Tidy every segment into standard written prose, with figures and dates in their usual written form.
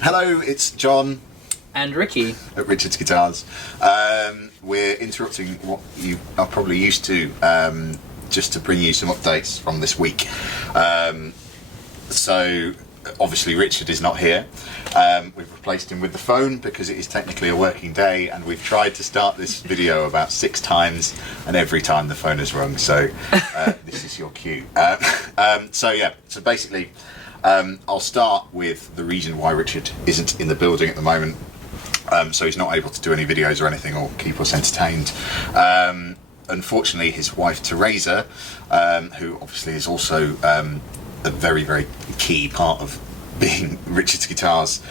Hello, it's Jon and Rikki at Richard's Guitars. We're interrupting what you are probably used to, just to bring you some updates from this week. So obviously Richard is not here. We've replaced him with the phone because it is technically a working day, and we've tried to start this video about 6 times and every time the phone has rung, so this is your cue. So basically I'll start with the reason why Richard isn't in the building at the moment. So he's not able to do any videos or anything or keep us entertained. Unfortunately, his wife Teresa, who obviously is also a very, very key part of being Richard's Guitars,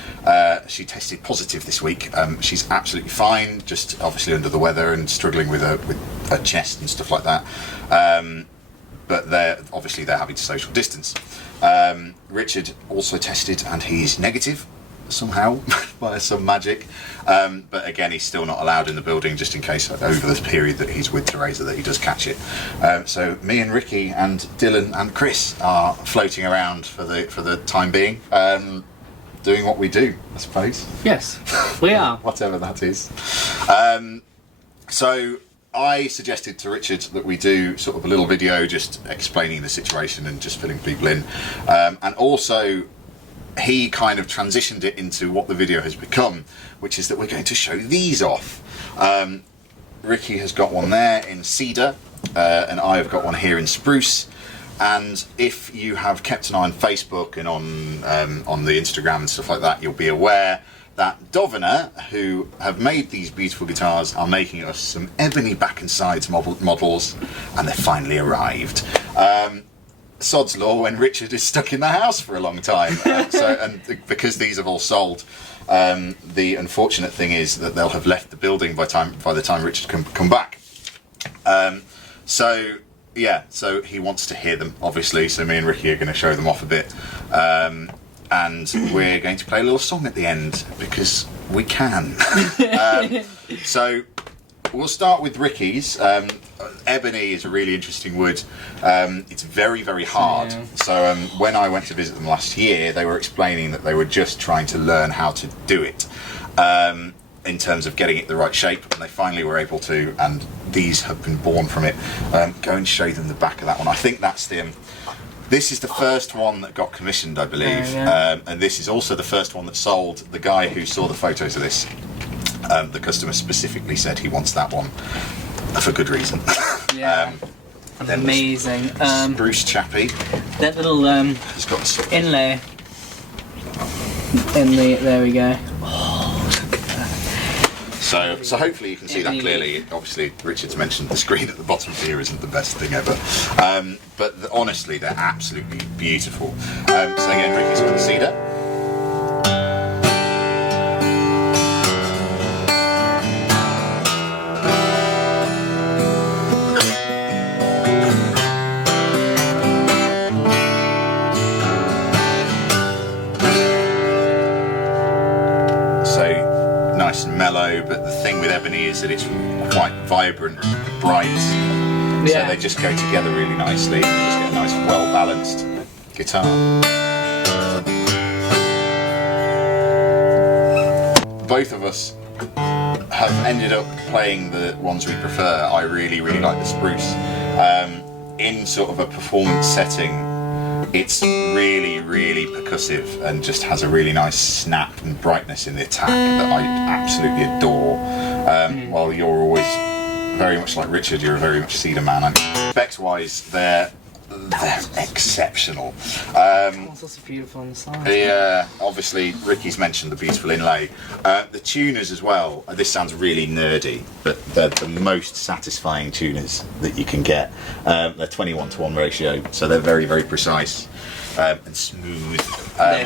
she tested positive this week. She's absolutely fine, just obviously under the weather and struggling with her chest and stuff like that. But they're having to social distance. Richard also tested and he's negative somehow by some magic, but again he's still not allowed in the building, just in case over this period that he's with Teresa that he does catch it. So me and Rikki and Dylan and Chris are floating around for the time being, doing what we do, I suppose. Yes, we are. Whatever that is. So I suggested to Richard that we do sort of a little video just explaining the situation and just filling people in, and also he kind of transitioned it into what the video has become, which is that we're going to show these off. Rikki has got one there in cedar, and I have got one here in spruce. And if you have kept an eye on Facebook and on the Instagram and stuff like that, you'll be aware that Dowina, who have made these beautiful guitars, are making us some ebony back and sides models, and they've finally arrived. Sod's law when Richard is stuck in the house for a long time. Because these have all sold, the unfortunate thing is that they'll have left the building by the time Richard can come back. So he wants to hear them, obviously, so me and Rikki are going to show them off a bit. And we're going to play a little song at the end because we can. So we'll start with Rikki's. Ebony is a really interesting wood. It's very, very hard. Yeah. So when I went to visit them last year, they were explaining that they were just trying to learn how to do it, in terms of getting it the right shape, and they finally were able to, and these have been born from it. Go and show them the back of that one. I think that's the... This is the first one that got commissioned, I believe, and this is also the first one that sold. The guy who saw the photos of this, the customer specifically said he wants that one for good reason. Yeah, amazing. Spruce chappy. That little has got some inlay in the. There we go. Oh, look at that. So hopefully you can see that clearly. Obviously, Richard's mentioned the screen at the bottom here isn't the best thing ever, but honestly, they're absolutely beautiful. So again, Rikki's got the cedar. Nice and mellow, but the thing with ebony is that it's quite vibrant, bright, so they just go together really nicely. You just get a nice, well-balanced guitar. Both of us have ended up playing the ones we prefer. I really, really like the spruce. In sort of a performance setting, it's really, really percussive and just has a really nice snap and brightness in the attack that I absolutely adore. While you're always very much like Richard, you're a very much cedar man. And specs-wise, they're exceptional. It's also beautiful on the side. Yeah, obviously Rikki's mentioned the beautiful inlay. The tuners as well. This sounds really nerdy, but they're the most satisfying tuners that you can get. They're 21:1 ratio, so they're very, very precise and smooth.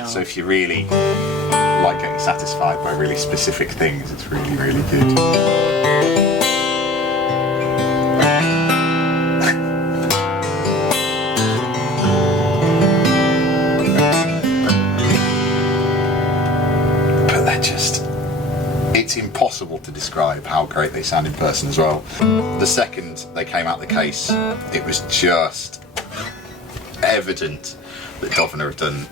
So if you really like getting satisfied by really specific things, it's really, really good. It's impossible to describe how great they sound in person as well. The second they came out the case, it was just evident that Dowina have done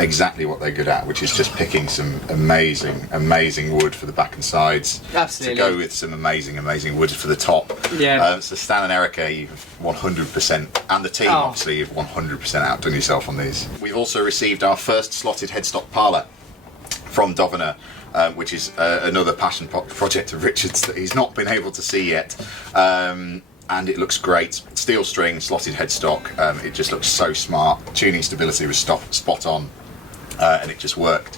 exactly what they're good at, which is just picking some amazing wood for the back and sides. Absolutely. To go with some amazing wood for the top. Yeah. So Stan and Erica, you've 100%, and the team obviously, you've 100% outdone yourself on these. We've also received our first slotted headstock parlour from Dowina, which is another passion project of Richard's that he's not been able to see yet. And it looks great. Steel string, slotted headstock. It just looks so smart. Tuning stability was spot on, and it just worked.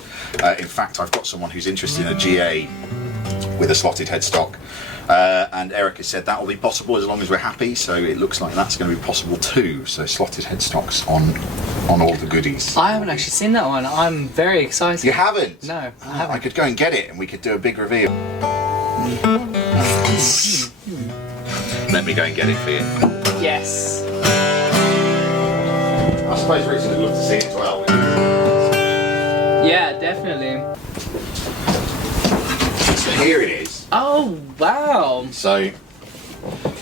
In fact, I've got someone who's interested in a GA with a slotted headstock, and Erica said that will be possible as long as we're happy. So it looks like that's going to be possible too. So slotted headstocks on all the goodies. I haven't actually seen that one. I'm very excited. You haven't? No, I haven't. I could go and get it, and we could do a big reveal. Let me go and get it for you. Yes. I suppose Richard would love to see it as well. Yeah, definitely. So here it is. Oh, wow. So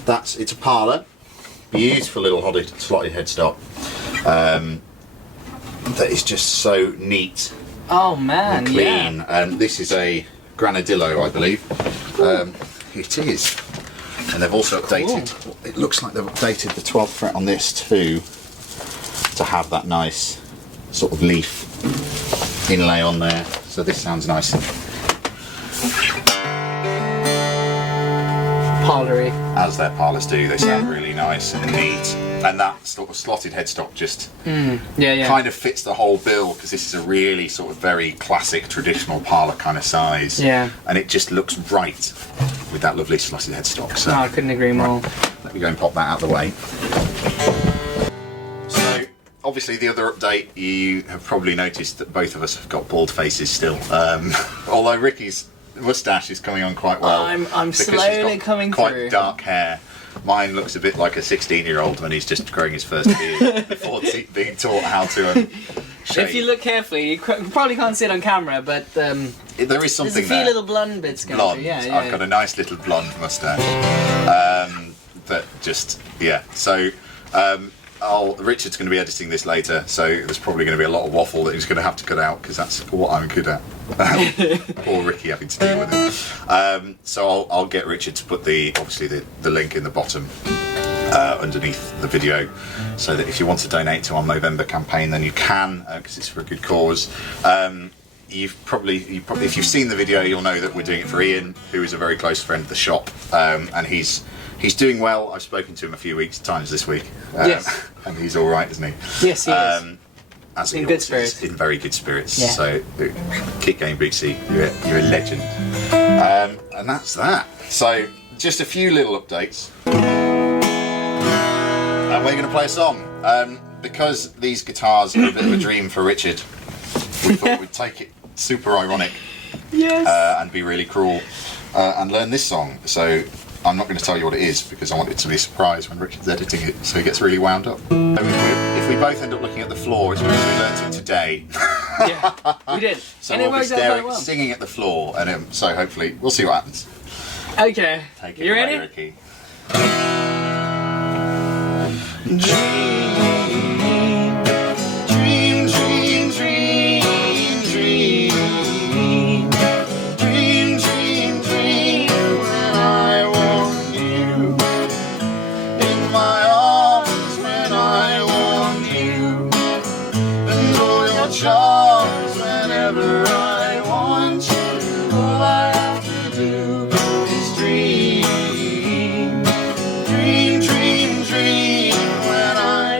it's a parlour. Beautiful little slotted headstock. That is just so neat Oh, man, and clean. yeah. And this is a Granadillo, I believe. It is. And they've also updated, it looks like they've updated the 12th fret on this too, to have that nice sort of leaf inlay on there. So this sounds nice. Parlour-y. As their parlours do, they sound really nice and neat. And that sort of slotted headstock just kind of fits the whole bill, because this is a really sort of very classic, traditional parlour kind of size. Yeah. And it just looks right with that lovely slotted headstock. So No, I couldn't agree more. let me go and pop that out of the way. So, obviously the other update, you have probably noticed that both of us have got bald faces still. Although Ricky's moustache is coming on quite well. I'm because he's slowly got coming quite through. dark hair. Mine looks a bit like a 16-year-old when he's just growing his first beard before being taught how to shave. If you look carefully, you probably can't see it on camera, but there is there's something a few there. little blonde bits going Blonde. through. Yeah, I've got a nice little blonde moustache. That just, yeah. So Richard's going to be editing this later, so there's probably going to be a lot of waffle that he's going to have to cut out, because that's what I'm good at. Poor Ricky having to deal with it. So I'll get Richard to put obviously the link in the bottom underneath the video, so that if you want to donate to our Movember campaign, then you can, because it's for a good cause. You've probably, if you've seen the video, you'll know that we're doing it for Ian, who is a very close friend of the shop, and he's doing well. I've spoken to him a few times this week, Yes. and he's all right, isn't he? Yes, he is. As In he good always is, spirits. in very good spirits. Yeah. So, keep going, Bootsy. You're a legend. And that's that. So, just a few little updates. And we're going to play a song. Because these guitars are a bit of a dream for Richard, we thought we'd take it super ironic and be really cruel and learn this song. So, I'm not going to tell you what it is, because I want it to be a surprise when Richard's editing it, so he gets really wound up. If we both end up looking at the floor, it's because we learnt it today. Yeah, we did. So and it we'll be worked out quite well. singing at the floor, and so hopefully we'll see what happens. Okay. Take it You away, ready? Ricky. Charms whenever I want you. All I have to do is dream, dream, dream, dream when I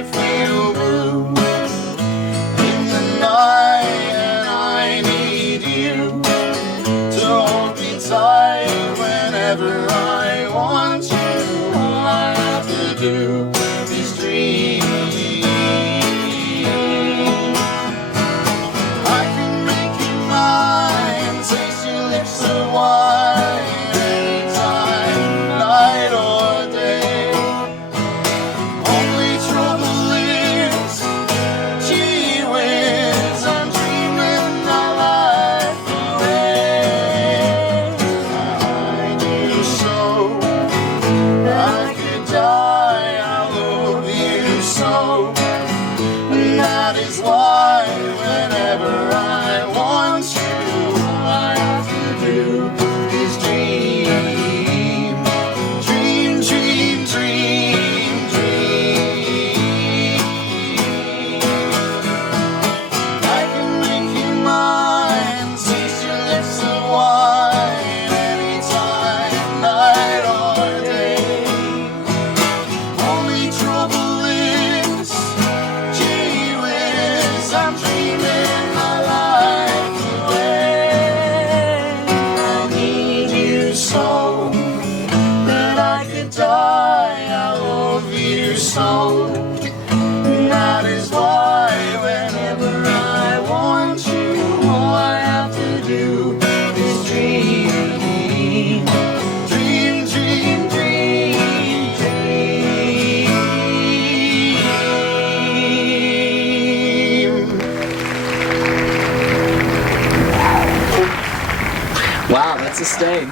Wow, that's a stain.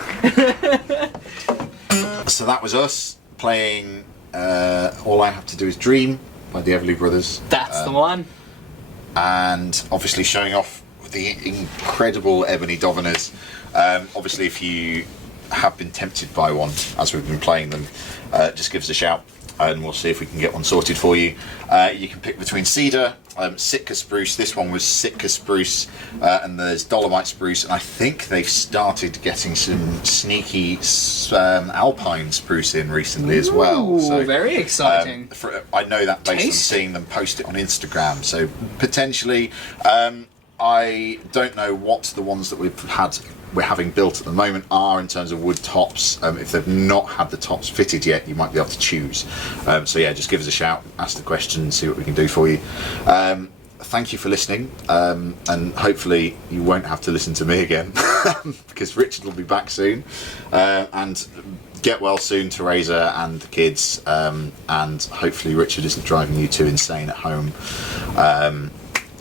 So that was us playing All I Have to Do Is Dream by the Everly Brothers. That's the one. And obviously showing off the incredible Ebony Dovinas. Obviously, if you have been tempted by one as we've been playing them, just give us a shout and we'll see if we can get one sorted for you. You can pick between cedar, Sitka spruce. This one was Sitka spruce, and there's Dolomite spruce, and I think they've started getting some sneaky alpine spruce in recently as well. Ooh, So very exciting. I know that based on Tasty. seeing them post it on Instagram. So potentially, I don't know what the ones that we're having built at the moment are in terms of wood tops. If they've not had the tops fitted yet, you might be able to choose. So yeah, just give us a shout, ask the question, see what we can do for you. Thank you for listening, and hopefully you won't have to listen to me again because Richard will be back soon. And get well soon, Teresa and the kids, and hopefully Richard isn't driving you too insane at home.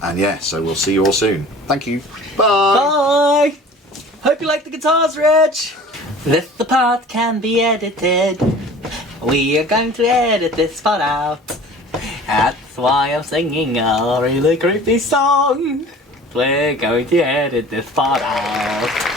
And yeah, so we'll see you all soon. Thank you. Bye. Bye! Hope you like the guitars, Reg! This the part can be edited. We are going to edit this part out. That's why I'm singing a really creepy song. We're going to edit this part out.